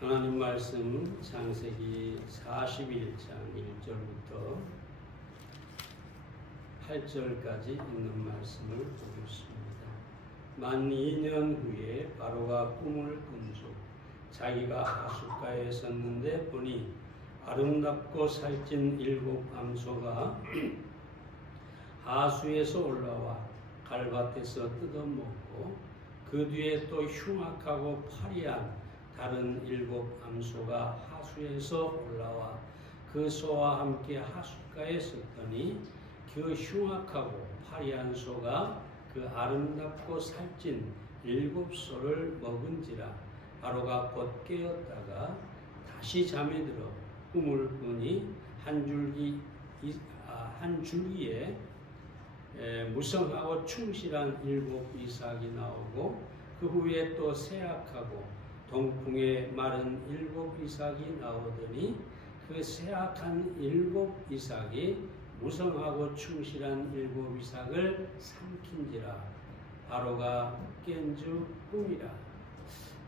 하나님 말씀 창세기 41장 1절부터 8절까지 있는 말씀을 보겠습니다. 만 2년 후에 바로가 꿈을 꾼 중 자기가 하숫가에 섰는데 보니 아름답고 살찐 7 암소가 하수에서 올라와 갈밭에서 뜯어먹고 그 뒤에 또 흉악하고 파리한 다른 7 암소가 하수에서 올라와 그 소와 함께 하숫가에 섰더니 그 흉악하고 파리한 소가 그 아름답고 살찐 7 소를 먹은지라. 바로가 곧 깨었다가 다시 잠에 들어 꿈을 꾸니 한 줄기에 무성하고 충실한 7 이삭이 나오고 그 후에 또 쇠약하고 동풍에 마른 7 이삭이 나오더니 그 쇠약한 7 이삭이 무성하고 충실한 7 이삭을 삼킨지라. 바로가 깬 주 꿈이라.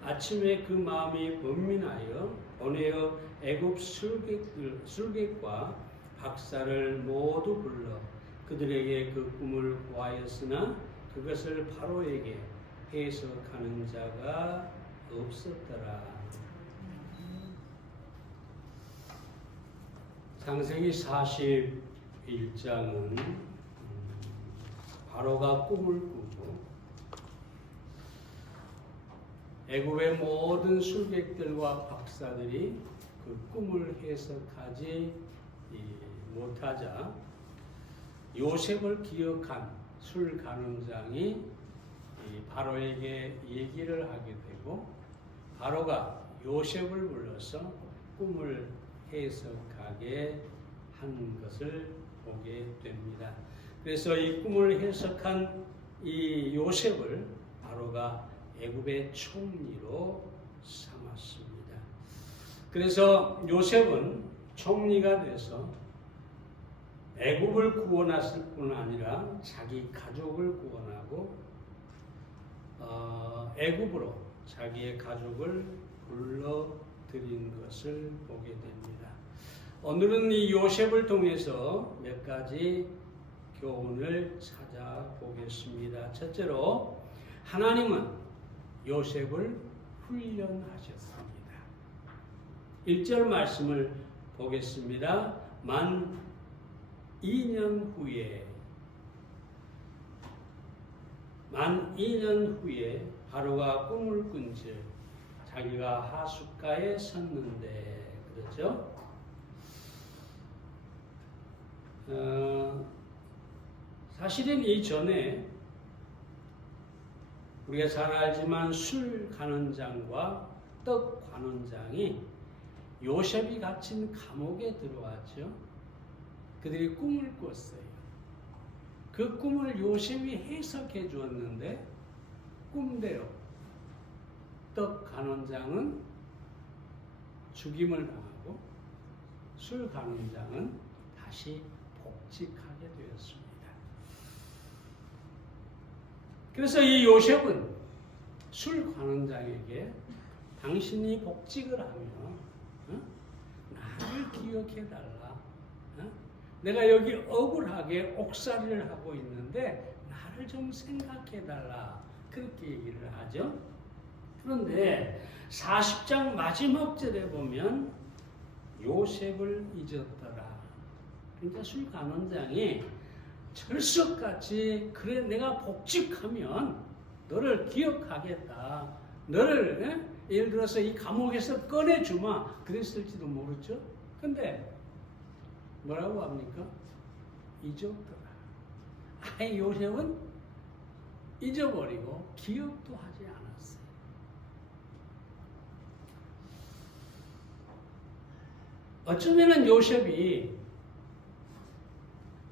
아침에 그 마음이 번민하여 보내어 애굽 술객과 박사를 모두 불러 그들에게 그 꿈을 고하였으나 그것을 바로에게 해석하는 자가 없었더라. 창세기 41장은 바로가 꿈을 꾸고 애굽의 모든 술객들과 박사들이 그 꿈을 해석하지 못하자 요셉을 기억한 술간음장이 바로에게 얘기를 하게 되고 바로가 요셉을 불러서 꿈을 해석하게 한 것을 보게 됩니다. 그래서 이 꿈을 해석한 이 요셉을 바로가 애굽의 총리로 삼았습니다. 그래서 요셉은 총리가 돼서 애굽을 구원했을 뿐 아니라 자기 가족을 구원하고 애굽으로 자기의 가족을 불러들인 것을 보게 됩니다. 오늘은 이 요셉을 통해서 몇 가지 교훈을 찾아보겠습니다. 첫째로 하나님은 요셉을 훈련하셨습니다. 1절 말씀을 보겠습니다. 만 2년 후에 바로가 꿈을 꾼즉 자기가 하숫가에 섰는데, 그렇죠? 사실은 이전에 우리가 잘 알지만 술 간원장과 떡 관원장이 요셉이 갇힌 감옥에 들어왔죠. 그들이 꿈을 꿨어요. 그 꿈을 요셉이 해석해 주었는데 꿈대로 떡 간원장은 죽임을 당하고 술 간원장은 다시 복직하게 되었습니다. 그래서 이 요셉은 술 관원장에게 당신이 복직을 하면 나를 기억해달라. 내가 여기 억울하게 옥살이를 하고 있는데 나를 좀 생각해달라. 그렇게 얘기를 하죠. 그런데 40장 마지막 절에 보면 요셉을 잊었더라. 그러니까 술 관원장이 철석같이 그래 내가 복직하면 너를 기억하겠다. 너를 예를 들어서 이 감옥에서 꺼내주마. 그랬을지도 모르죠. 근데 뭐라고 합니까? 잊었더라. 아예 요셉은 잊어버리고 기억도 하지 않았어요. 어쩌면은 요셉이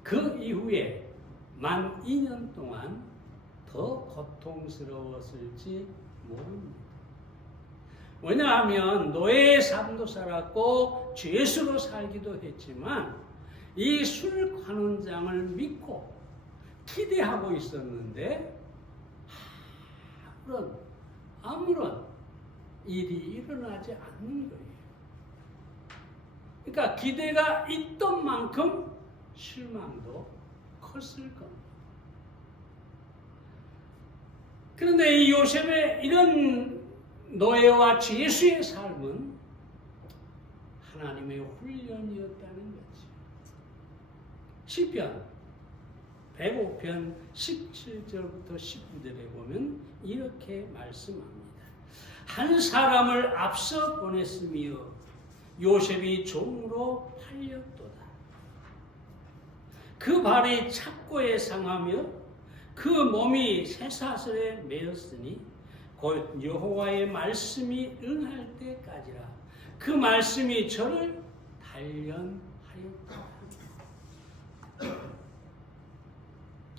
그 이후에 만 2년 동안 더 고통스러웠을지 모릅니다. 왜냐하면 노예의 삶도 살았고 죄수로 살기도 했지만 이 술 관원장을 믿고 기대하고 있었는데 아무런 일이 일어나지 않는 거예요. 그러니까 기대가 있던 만큼 실망도 컸을 겁니다. 그런데 이 요셉의 이런 노예와 죄수의 삶은 하나님의 훈련이었다는 거지. 시편 105편 17절부터 19절에 보면 이렇게 말씀합니다. 한 사람을 앞서 보냈으며 요셉이 종으로 팔렸도다. 그 발이 착고에 상하며 그 몸이 쇠사슬에 매였으니 곧 여호와의 말씀이 응할 때까지라. 그 말씀이 저를 단련하였다.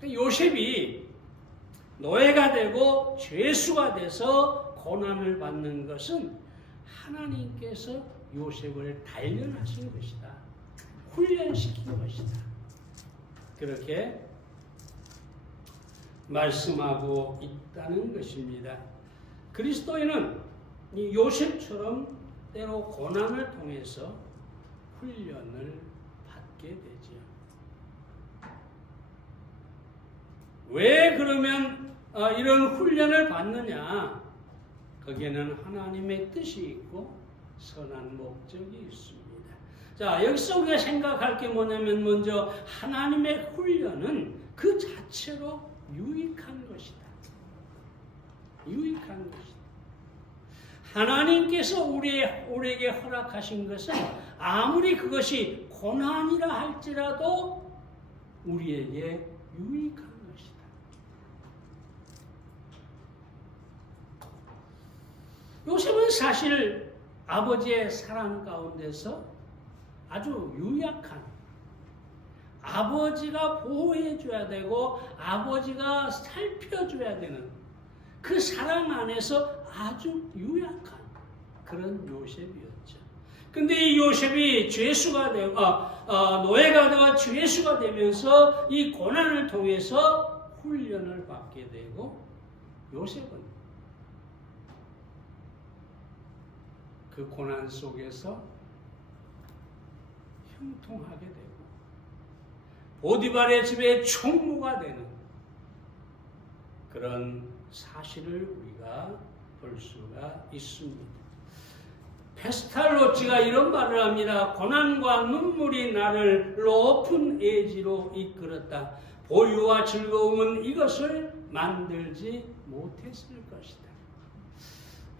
요셉이 노예가 되고 죄수가 돼서 고난을 받는 것은 하나님께서 요셉을 단련하신 것이다. 훈련시킨 것이다. 그렇게 말씀하고 있다는 것입니다. 그리스도인은 이 요셉처럼 때로 고난을 통해서 훈련을 받게 되죠. 왜 그러면 이런 훈련을 받느냐? 거기에는 하나님의 뜻이 있고 선한 목적이 있습니다. 자, 여기서 우리가 생각할 게 뭐냐면 먼저 하나님의 훈련은 그 자체로 유익한 것이다. 유익한 것이다. 하나님께서 우리에게 허락하신 것은 아무리 그것이 고난이라 할지라도 우리에게 유익한 것이다. 요셉은 사실 아버지의 사랑 가운데서 아주 유약한, 아버지가 보호해줘야 되고 아버지가 살펴줘야 되는 그 사랑 안에서 아주 유약한 그런 요셉이었죠. 근데 이 요셉이 죄수가 되고 노예가 되고 죄수가 되면서 이 고난을 통해서 훈련을 받게 되고 요셉은 그 고난 속에서 형통하게 되고 보디발의 집에 총무가 되는 그런 사실을 우리가 볼 수가 있습니다. 페스탈로치가 이런 말을 합니다. 고난과 눈물이 나를 높은 애지로 이끌었다. 보유와 즐거움은 이것을 만들지 못했을 것이다.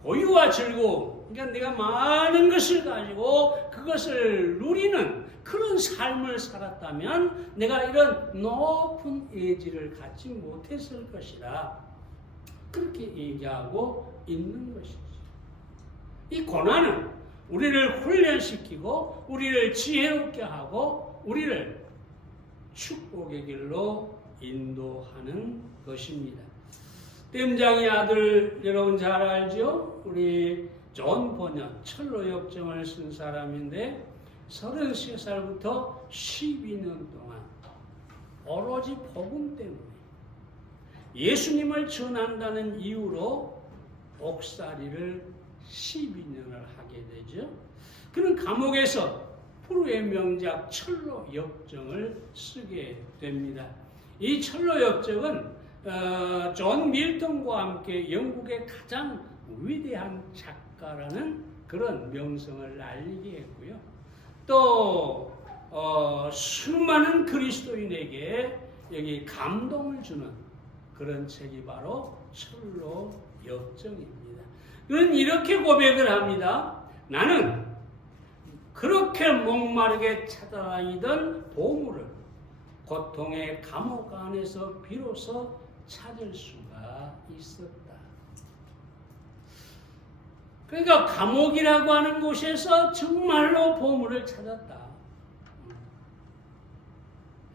보유와 즐거움, 그러니까 내가 많은 것을 가지고 그것을 누리는 그런 삶을 살았다면 내가 이런 높은 애지를 갖지 못했을 것이다. 그렇게 얘기하고 있는 것이죠. 이 고난은 우리를 훈련시키고 우리를 지혜롭게 하고 우리를 축복의 길로 인도하는 것입니다. 댐장의 아들 여러분 잘 알죠? 우리 존 버년 철로 역정을 쓴 사람인데 33살부터 12년 동안 오로지 복음 때문에 예수님을 전한다는 이유로 옥살이를 12년을 하게 되죠. 그는 감옥에서 프루의 명작 철로 역정을 쓰게 됩니다. 이 철로 역정은 존 밀턴과 함께 영국의 가장 위대한 작가라는 그런 명성을 날리게 했고요. 또 수많은 그리스도인에게 여기 감동을 주는 그런 책이 바로 철로 역정입니다. 그는 이렇게 고백을 합니다. 나는 그렇게 목마르게 찾아다니던 보물을 고통의 감옥 안에서 비로소 찾을 수가 있었다. 그러니까 감옥이라고 하는 곳에서 정말로 보물을 찾았다.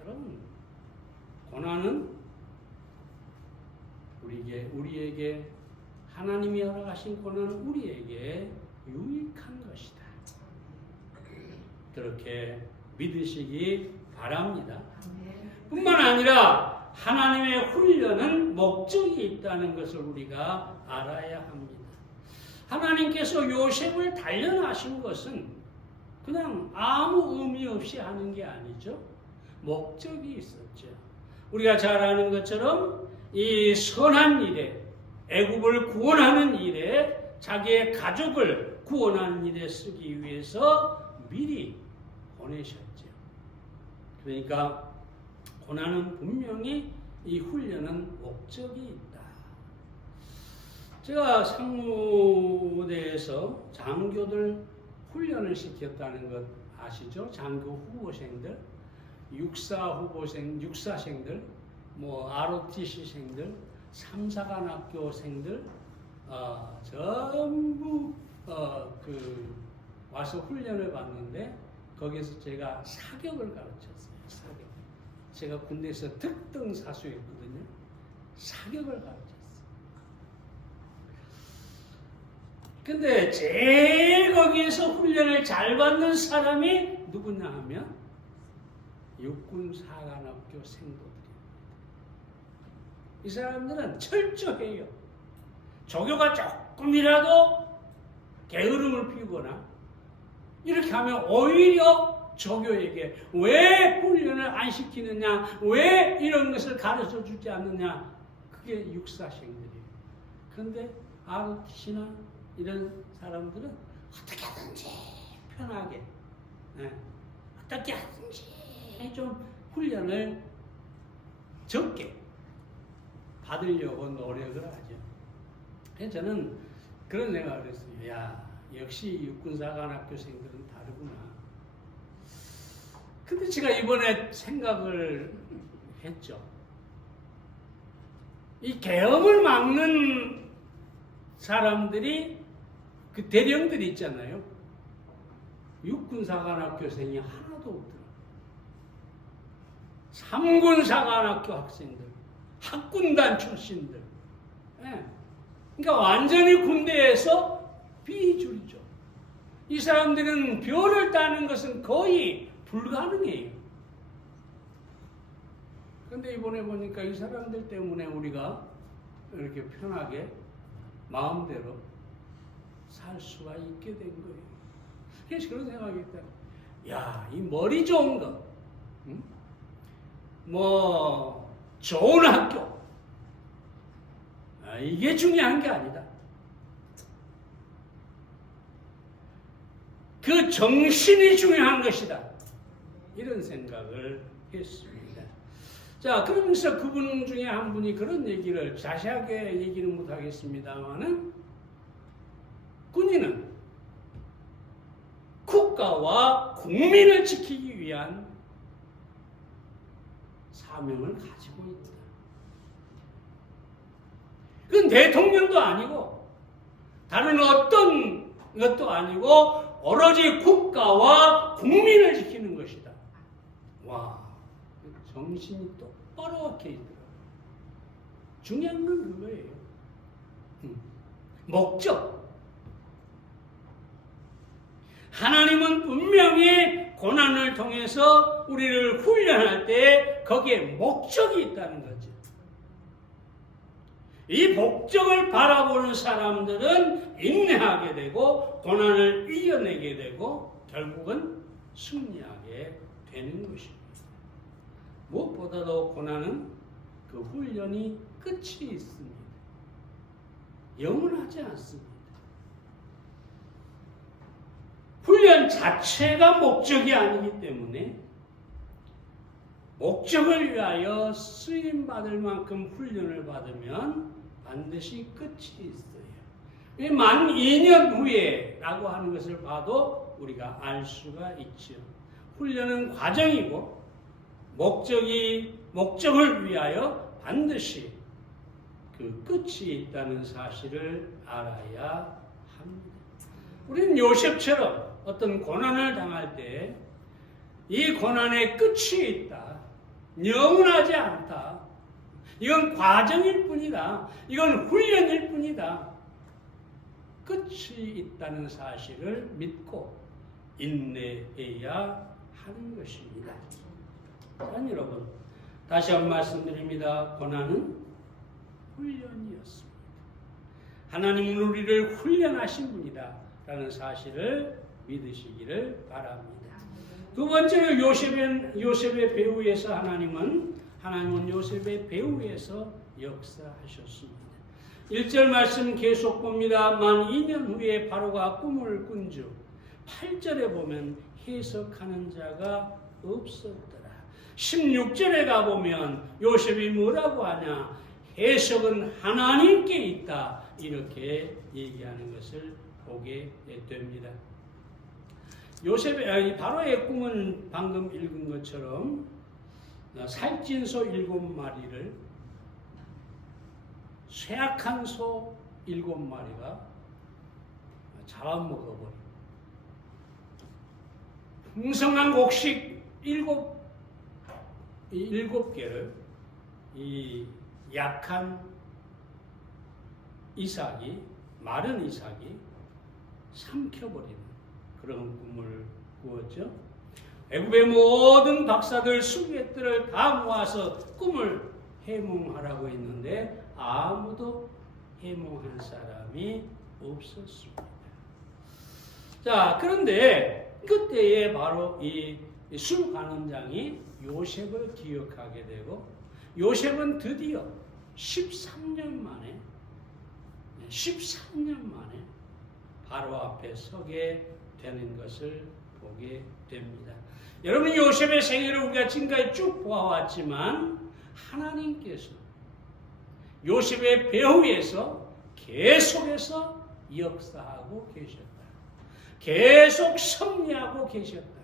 여러분, 고난은 우리에게 하나님이 허락하신 고난은 우리에게 유익한 것이다. 그렇게 믿으시기 바랍니다. 뿐만 아니라 하나님의 훈련은 목적이 있다는 것을 우리가 알아야 합니다. 하나님께서 요셉을 단련하신 것은 그냥 아무 의미 없이 하는 게 아니죠. 목적이 있었죠. 우리가 잘 아는 것처럼 이 선한 일에, 애굽을 구원하는 일에, 자기의 가족을 구원하는 일에 쓰기 위해서 미리 보내셨죠. 그러니까 고난은 분명히 이 훈련은 목적이 있다. 제가 상무대에서 장교들 훈련을 시켰다는 것 아시죠? 장교 후보생들, 육사생들, ROTC생들, 3사관학교생들 전부 와서 훈련을 받는데 거기서 제가 사격을 가르쳤어요. 사격. 제가 군대에서 특등사수였거든요. 사격을 가르쳤어요. 근데 제일 거기에서 훈련을 잘 받는 사람이 누구냐 하면 육군사관학교 생도들입니다. 이 사람들은 철저해요. 조교가 조금이라도 게으름을 피우거나 이렇게 하면 오히려 조교에게 왜 훈련을 안 시키느냐, 왜 이런 것을 가르쳐 주지 않느냐, 그게 육사생들이에요. 그런데 ROTC나 이런 사람들은 어떻게 하든지 편하게, 어떻게 하든지 좀 훈련을 적게 받으려고 노력을 하죠. 그래서 저는 그런 생각을 했어요. 야, 역시 육군사관학교생들은 다르구나. 근데 제가 이번에 생각을 했죠. 이 계엄을 막는 사람들이 그 대령들이 있잖아요. 육군사관학교생이 하나도 없더라. 3군사관학교 학생들, 학군단 출신들. 그러니까 완전히 군대에서 비주류죠. 이 사람들은 별을 따는 것은 거의 불가능해요. 그런데 이번에 보니까 이 사람들 때문에 우리가 이렇게 편하게 마음대로 살 수가 있게 된 거예요. 그래서 그런 생각이 있다. 야, 이 머리 좋은 거, 좋은 학교, 이게 중요한 게 아니다. 그 정신이 중요한 것이다. 이런 생각을 했습니다. 자, 그러면서 그분 중에 한 분이 그런 얘기를 자세하게 얘기는 못하겠습니다만은 군인은 국가와 국민을 지키기 위한 사명을 가지고 있다. 그건 대통령도 아니고 다른 어떤 것도 아니고 오로지 국가와 국민을 지키는 것이다. 와, 정신이 똑바로 박혀 있더라고요. 중요한 건 그거예요. 목적. 하나님은 분명히 고난을 통해서 우리를 훈련할 때 거기에 목적이 있다는 거죠. 이 목적을 바라보는 사람들은 인내하게 되고 고난을 이겨내게 되고 결국은 승리하게 되는 것입니다. 무엇보다도 고난은 그 훈련이 끝이 있습니다. 영원하지 않습니다. 훈련 자체가 목적이 아니기 때문에 목적을 위하여 쓰임받을 만큼 훈련을 받으면 반드시 끝이 있어요. 만 2년 후에라고 하는 것을 봐도 우리가 알 수가 있죠. 훈련은 과정이고 목적을 위하여 반드시 그 끝이 있다는 사실을 알아야 합니다. 우리는 요셉처럼 어떤 고난을 당할 때 이 고난의 끝이 있다. 영원하지 않다. 이건 과정일 뿐이다. 이건 훈련일 뿐이다. 끝이 있다는 사실을 믿고 인내해야 하는 것입니다. 자, 여러분, 다시 한 번 말씀드립니다. 고난은 훈련이었습니다. 하나님은 우리를 훈련하신 분이다 라는 사실을 믿으시기를 바랍니다. 두 번째로 요셉의 배후에서 하나님은 요셉의 배후에서 역사하셨습니다. 1절 말씀 계속 봅니다. 만 2년 후에 바로가 꿈을 꾼 주 8절에 보면 해석하는 자가 없었더라. 16절에 가보면 요셉이 뭐라고 하냐? 해석은 하나님께 있다. 이렇게 얘기하는 것을 보게 됩니다. 바로의 꿈은 방금 읽은 것처럼 살찐 소 7마리를 쇠약한 소 7마리가 잡아먹어버린 풍성한 곡식 7개를 이 약한 마른 이삭이 삼켜버리는 그런 꿈을 꾸었죠. 애굽의 모든 박사들 수객들을 다 모아서 꿈을 해몽하라고 했는데 아무도 해몽한 사람이 없었습니다. 자, 그런데 그때에 바로 이 술관원장이 요셉을 기억하게 되고 요셉은 드디어 13년 만에 바로 앞에 서게 되는 것을 보게 됩니다. 여러분, 요셉의 생애를 우리가 지금까지 쭉 보아왔지만 하나님께서 요셉의 배후에서 계속해서 역사하고 계셨다. 계속 섭리하고 계셨다.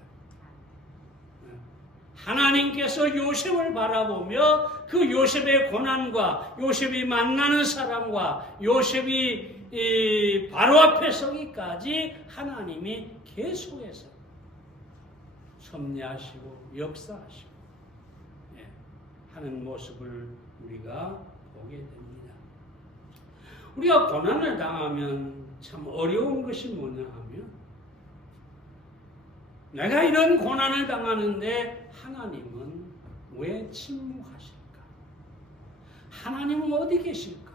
하나님께서 요셉을 바라보며 그 요셉의 고난과 요셉이 만나는 사람과 요셉이 바로 앞에 서기까지 하나님이 계속해서 섭리하시고 역사하시고 하는 모습을 우리가 보게 됩니다. 우리가 고난을 당하면 참 어려운 것이 뭐냐 하면 내가 이런 고난을 당하는데 하나님은 왜 침묵하실까? 하나님은 어디 계실까?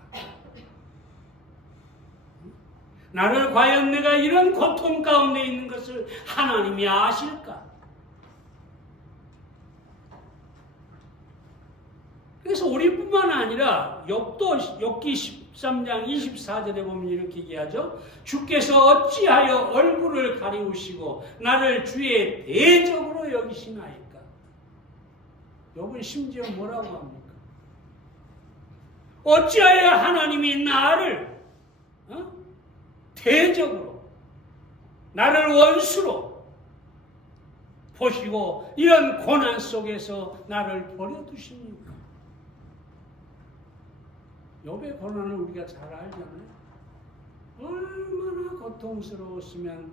나를 과연 내가 이런 고통 가운데 있는 것을 하나님이 아실까? 그래서 우리뿐만 아니라 욥기 13장 24절에 보면 이렇게 얘기하죠. 주께서 어찌하여 얼굴을 가리우시고 나를 주의 대적으로 여기시나이까? 욥은 심지어 뭐라고 합니까? 어찌하여 하나님이 나를 대적으로 나를 원수로 보시고 이런 고난 속에서 나를 버려두십니까? 욥의 고난을 우리가 잘 알잖아요. 얼마나 고통스러웠으면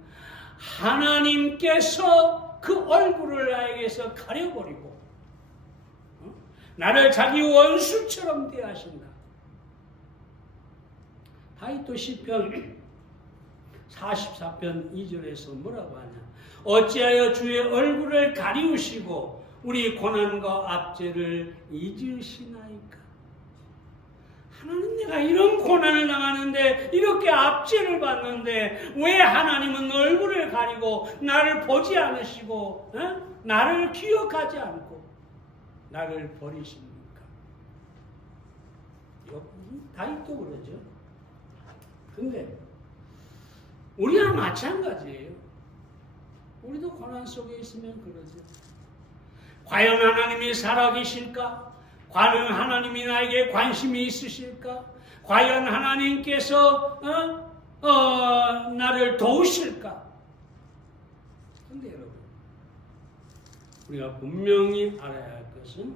하나님께서 그 얼굴을 나에게서 가려버리고 나를 자기 원수처럼 대하신다. 다윗도 시편 44편 2절에서 뭐라고 하냐? 어찌하여 주의 얼굴을 가리우시고 우리 고난과 압제를 잊으시나이까? 하나님, 내가 이런 고난을 당하는데 이렇게 압제를 받는데 왜 하나님은 얼굴을 가리고 나를 보지 않으시고 나를 기억하지 않고 나를 버리십니까? 다윗도 그러죠. 근데 우리와 마찬가지예요. 우리도 고난 속에 있으면 그러죠. 과연 하나님이 살아계실까? 과연 하나님이 나에게 관심이 있으실까? 과연 하나님께서 나를 도우실까? 그런데 여러분, 우리가 분명히 알아야 할 것은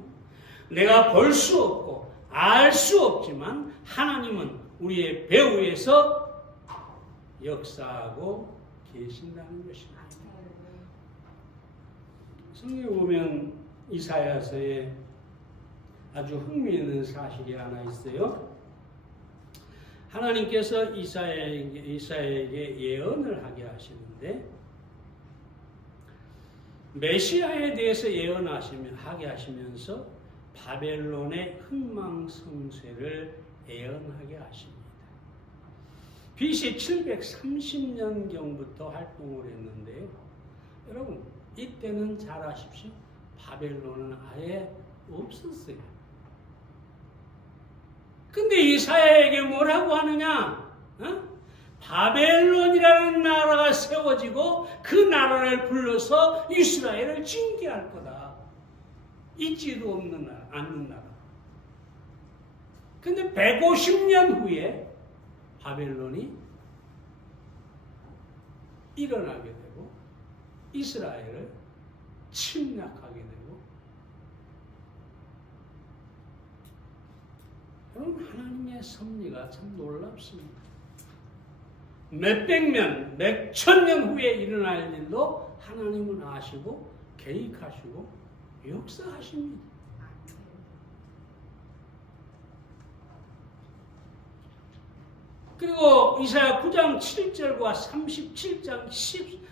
내가 볼 수 없고 알 수 없지만 하나님은 우리의 배후에서 역사하고 계신다는 것입니다. 성경에 보면 이사야서에 아주 흥미있는 사실이 하나 있어요. 하나님께서 이사야에게 예언을 하게 하시는데 메시아에 대해서 하게 하시면서 바벨론의 흥망성쇠를 예언하게 하십니다. BC 730년경부터 활동을 했는데요. 여러분, 이때는 잘 아십시오. 바벨론은 아예 없었어요. 근데 이사야에게 뭐라고 하느냐? 바벨론이라는 나라가 세워지고 그 나라를 불러서 이스라엘을 징계할 거다. 있지도 없는 나라, 않는 나라. 근데 150년 후에 바벨론이 일어나게 되고 이스라엘을 침략하게 되고, 여러분, 하나님의 섭리가 참 놀랍습니다. 몇백 년, 몇천 년 후에 일어날 일도 하나님은 아시고 계획하시고 역사하십니다. 그리고 이사야 9장 7절과 37장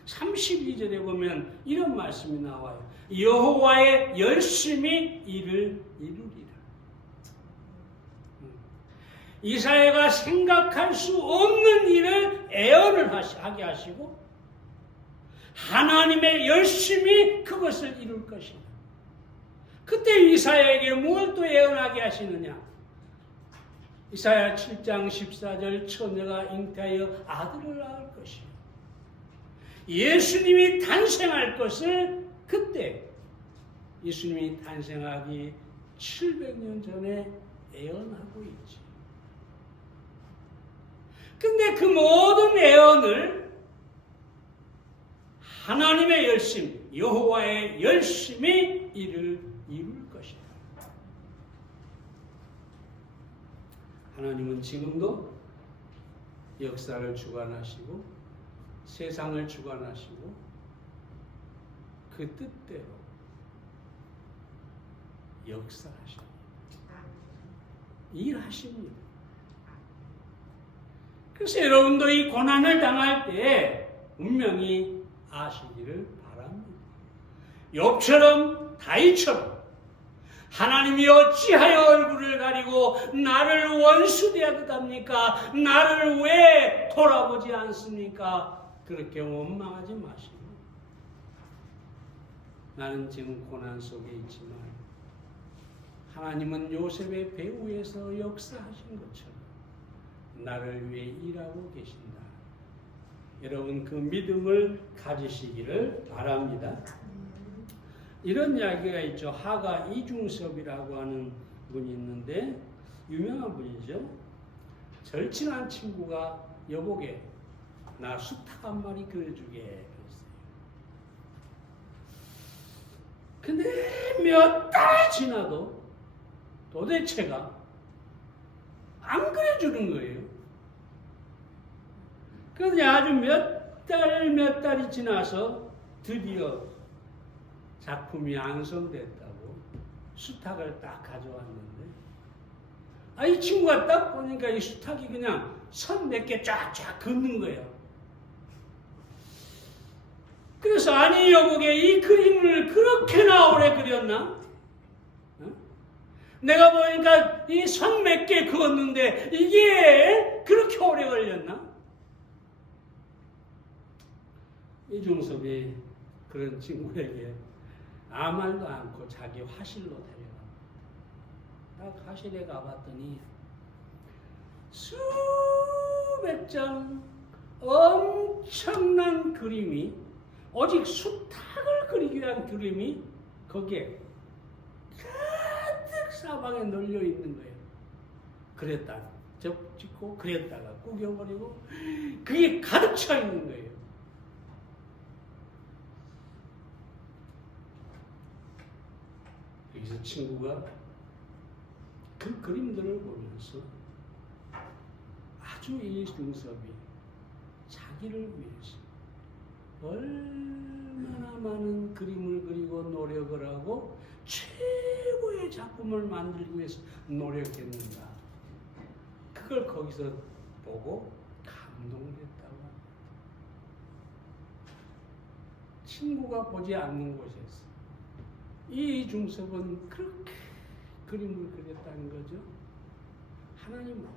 32절에 보면 이런 말씀이 나와요. 여호와의 열심히 이를 이루리라. 이사야가 생각할 수 없는 일을 예언을 하게 하시고 하나님의 열심히 그것을 이룰 것이다. 그때 이사야에게 뭘 또 예언하게 하시느냐? 이사야 7장 14절 처녀가 잉태하여 아들을 낳을 것이요. 예수님이 탄생할 것을 그때 예수님이 탄생하기 700년 전에 예언하고 있지. 근데 그 모든 예언을 하나님의 열심, 여호와의 열심이 이룰 것이다. 하나님은 지금도 역사를 주관하시고 세상을 주관하시고 그 뜻대로 역사하십니다. 일하십니다. 그래서 여러분도 이 고난을 당할 때 분명히 아시기를 바랍니다. 욥처럼 다윗처럼 하나님이 어찌하여 얼굴을 가리고 나를 원수 대하듯 합니까? 나를 왜 돌아보지 않습니까? 그렇게 원망하지 마시고, 나는 지금 고난 속에 있지만 하나님은 요셉의 배후에서 역사하신 것처럼 나를 위해 일하고 계신다. 여러분, 그 믿음을 가지시기를 바랍니다. 이런 이야기가 있죠. 하가 이중섭이라고 하는 분이 있는데 유명한 분이죠. 절친한 친구가 여보게 나 수탉 한 마리 그려주게 그랬어요. 근데 몇 달 지나도 도대체가 안 그려주는 거예요. 그런데 아주 몇 달이 지나서 드디어 작품이 완성됐다고 수탉을 딱 가져왔는데, 이 친구가 딱 보니까 이 수탉이 그냥 선 몇 개 쫙쫙 긋는 거예요. 그래서 아니 여보게 이 그림을 그렇게나 오래 그렸나? 내가 보니까 이 선 몇 개 그었는데 이게 그렇게 오래 걸렸나? 이중섭이 그런 친구에게 아무 말도 않고 자기 화실로 데려갑니다. 딱 화실에 가봤더니 수백 장 엄청난 그림이, 오직 수탉을 그리기 위한 그림이 거기에 가득 사방에 널려 있는 거예요. 그랬다가 접짓고 그랬다가 구겨버리고 그게 가득 차 있는 거예요. 여기서 친구가 그 그림들을 보면서 아주 이중섭이 자기를 위해서 얼마나 많은 그림을 그리고 노력을 하고 최고의 작품을 만들기 위해서 노력했는가, 그걸 거기서 보고 감동됐다고 합니다. 친구가 보지 않는 곳에서 이중섭은 그렇게 그림을 그렸다는 거죠. 하나님은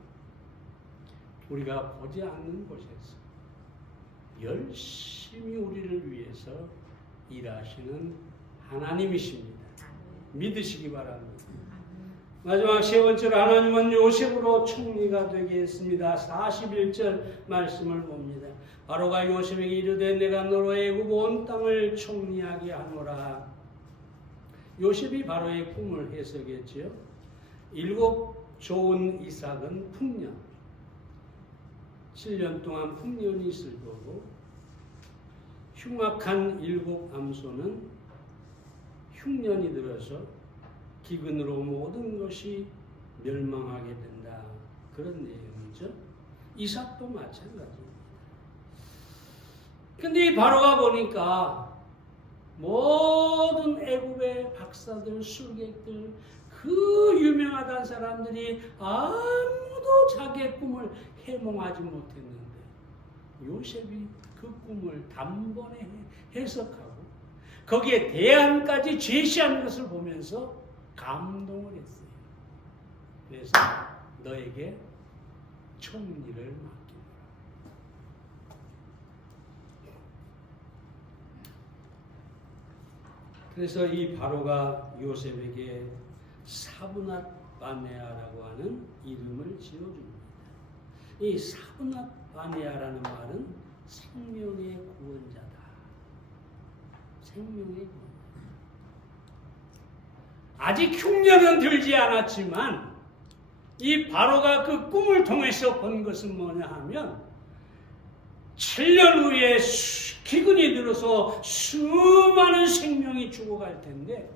우리가 보지 않는 곳에서 열심히 우리를 위해서 일하시는 하나님이십니다. 믿으시기 바랍니다. 마지막 세 번째로 하나님은 요셉으로 총리가 되게 했습니다. 41절 말씀을 봅니다. 바로가 요셉에게 이르되 내가 너로 애굽 온 땅을 총리하게 하노라. 요셉이 바로의 꿈을 해석했지요. 7 좋은 이삭은 풍년, 7년 동안 풍년이 있을 거고, 흉악한 7 암소는 흉년이 들어서 기근으로 모든 것이 멸망하게 된다. 그런 내용이죠. 이삭도 마찬가지입니다. 근데 이 바로가 보니까 모든 애굽의 박사들, 술객들, 그 유명하다는 사람들이 아무도 자기의 꿈을 해몽하지 못했는데 요셉이 그 꿈을 단번에 해석하고 거기에 대안까지 제시한 것을 보면서 감동을 했어요. 그래서 너에게 총리를 맡기노라. 그래서 이 바로가 요셉에게 사브낫 바네아라고 하는 이름을 지어줍니다. 이 사브낫 바네아라는 말은 생명의 구원자다. 생명의 구원자. 아직 흉년은 들지 않았지만 이 바로가 그 꿈을 통해서 본 것은 뭐냐 하면 7년 후에 기근이 들어서 수많은 생명이 죽어갈 텐데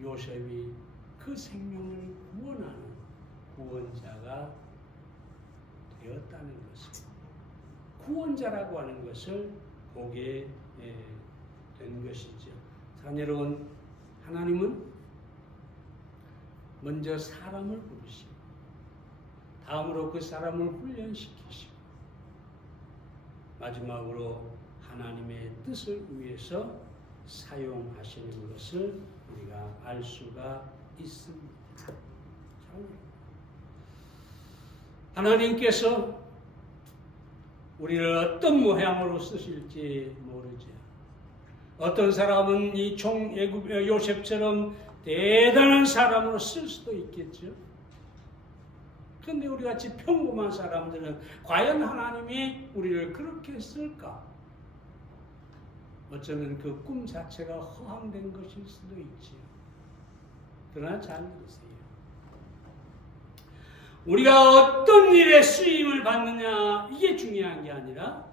요셉이 그 생명을 구원하는 구원자가 되었다는 것을, 구원자라고 하는 것을 보게 된 것이죠. 자녀로운 하나님은 먼저 사람을 부르시고 다음으로 그 사람을 훈련시키시고 마지막으로 하나님의 뜻을 위해서 사용하시는 것을 우리가 알 수가 있습니다. 하나님께서 우리를 어떤 모양으로 쓰실지 모르죠. 어떤 사람은 이 요셉처럼 대단한 사람으로 쓸 수도 있겠죠. 그런데 우리 같이 평범한 사람들은 과연 하나님이 우리를 그렇게 쓸까? 어쩌면 그 꿈 자체가 허황된 것일 수도 있지요. 그러나 잘 들으세요. 우리가 어떤 일에 쓰임을 받느냐 이게 중요한 게 아니라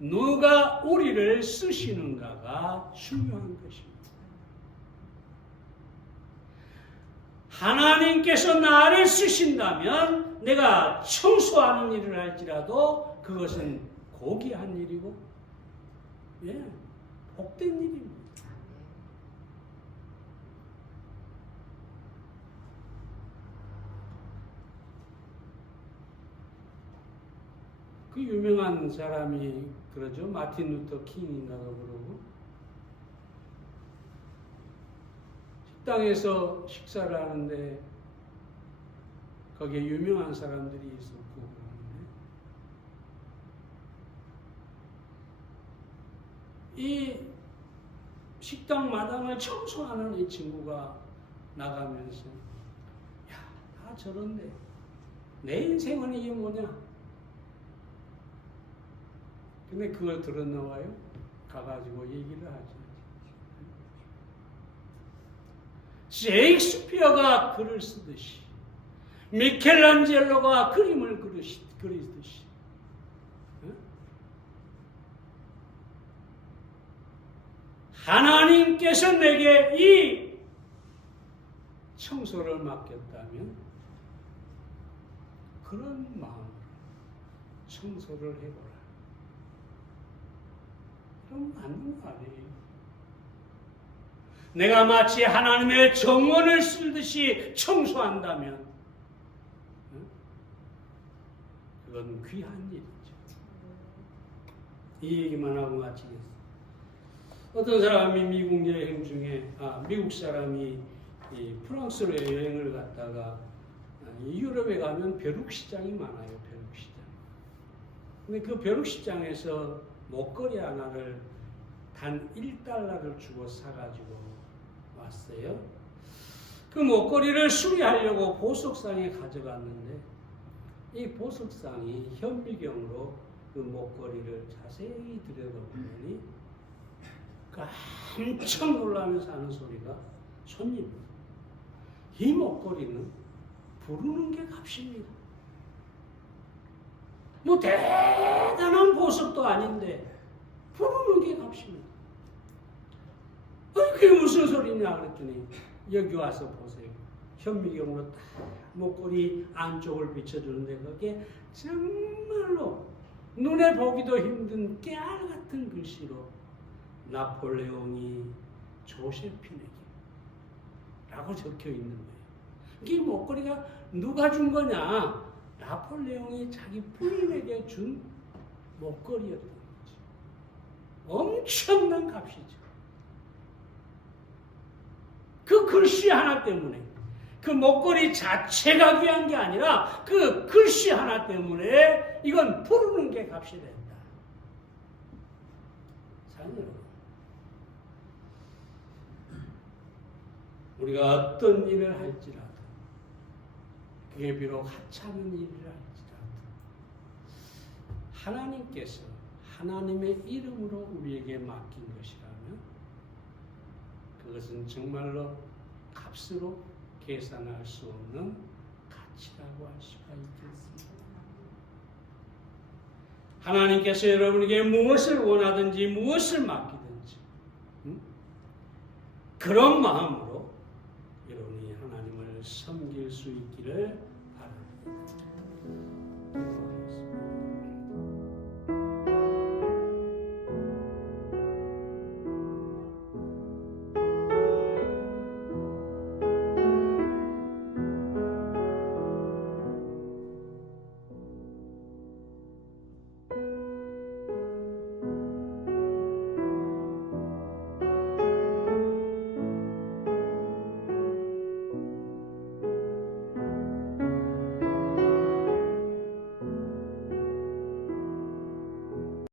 누가 우리를 쓰시는가가 중요한 것입니다. 하나님께서 나를 쓰신다면 내가 청소하는 일을 할지라도 그것은 고귀한 일이고 복된 일입니다. 그 유명한 사람이 그러죠. 마틴 루터 킹인가가 그러고 식당에서 식사를 하는데 거기에 유명한 사람들이 있었고 그러는데 이 식당 마당을 청소하는 이 친구가 나가면서 야, 다 저런데 내 인생은 이게 뭐냐? 근데 그걸 들었나봐요. 가가지고 얘기를 하죠. 셰익스피어가 글을 쓰듯이 미켈란젤로가 그림을 그리듯이 하나님께서 내게 이 청소를 맡겼다면 그런 마음으로 청소를 해보라. 그럼 맞는 거 아니에요. 내가 마치 하나님의 정원을 쓰듯이 청소한다면 그건 귀한 일이죠. 이 얘기만 하고 마치겠습니다. 어떤 사람이 미국 여행 중에 미국 사람이 프랑스로 여행을 갔다가 유럽에 가면 벼룩시장이 많아요. 벼룩시장. 근데 그 벼룩시장에서 목걸이 하나를 단 1달러를 주고 사가지고 왔어요. 그 목걸이를 수리하려고 보석상에 가져갔는데 이 보석상이 현미경으로 그 목걸이를 자세히 들여다보니 깜짝 놀라면서 하는 소리가 손님, 이 목걸이는 부르는 게 값입니다. 뭐 대단한 보석도 아닌데 부르는 게 값입니다. 그게 무슨 소리냐 그랬더니 여기 와서 보세요. 현미경으로 딱 목걸이 안쪽을 비춰주는데 그게 정말로 눈에 보기도 힘든 깨알 같은 글씨로 나폴레옹이 조세핀에게 라고 적혀 있는 거예요. 이 목걸이가 누가 준 거냐? 나폴레옹이 자기 부인에게 준 목걸이였던 거죠. 엄청난 값이죠. 그 글씨 하나 때문에, 그 목걸이 자체가 귀한 게 아니라 그 글씨 하나 때문에 이건 부르는 게 값이 된다. 사랑하는 여러분, 우리가 어떤 일을 할지라도, 그게 비록 하찮은 일을 할지라도 하나님께서 하나님의 이름으로 우리에게 맡긴 것이라면 그것은 정말로 값으로 계산할 수 없는 가치라고 할 수가 있겠습니다. 하나님께서 여러분에게 무엇을 원하든지 무엇을 맡기든지 그런 마음으로 여러분이 하나님을 섬길 수 있기를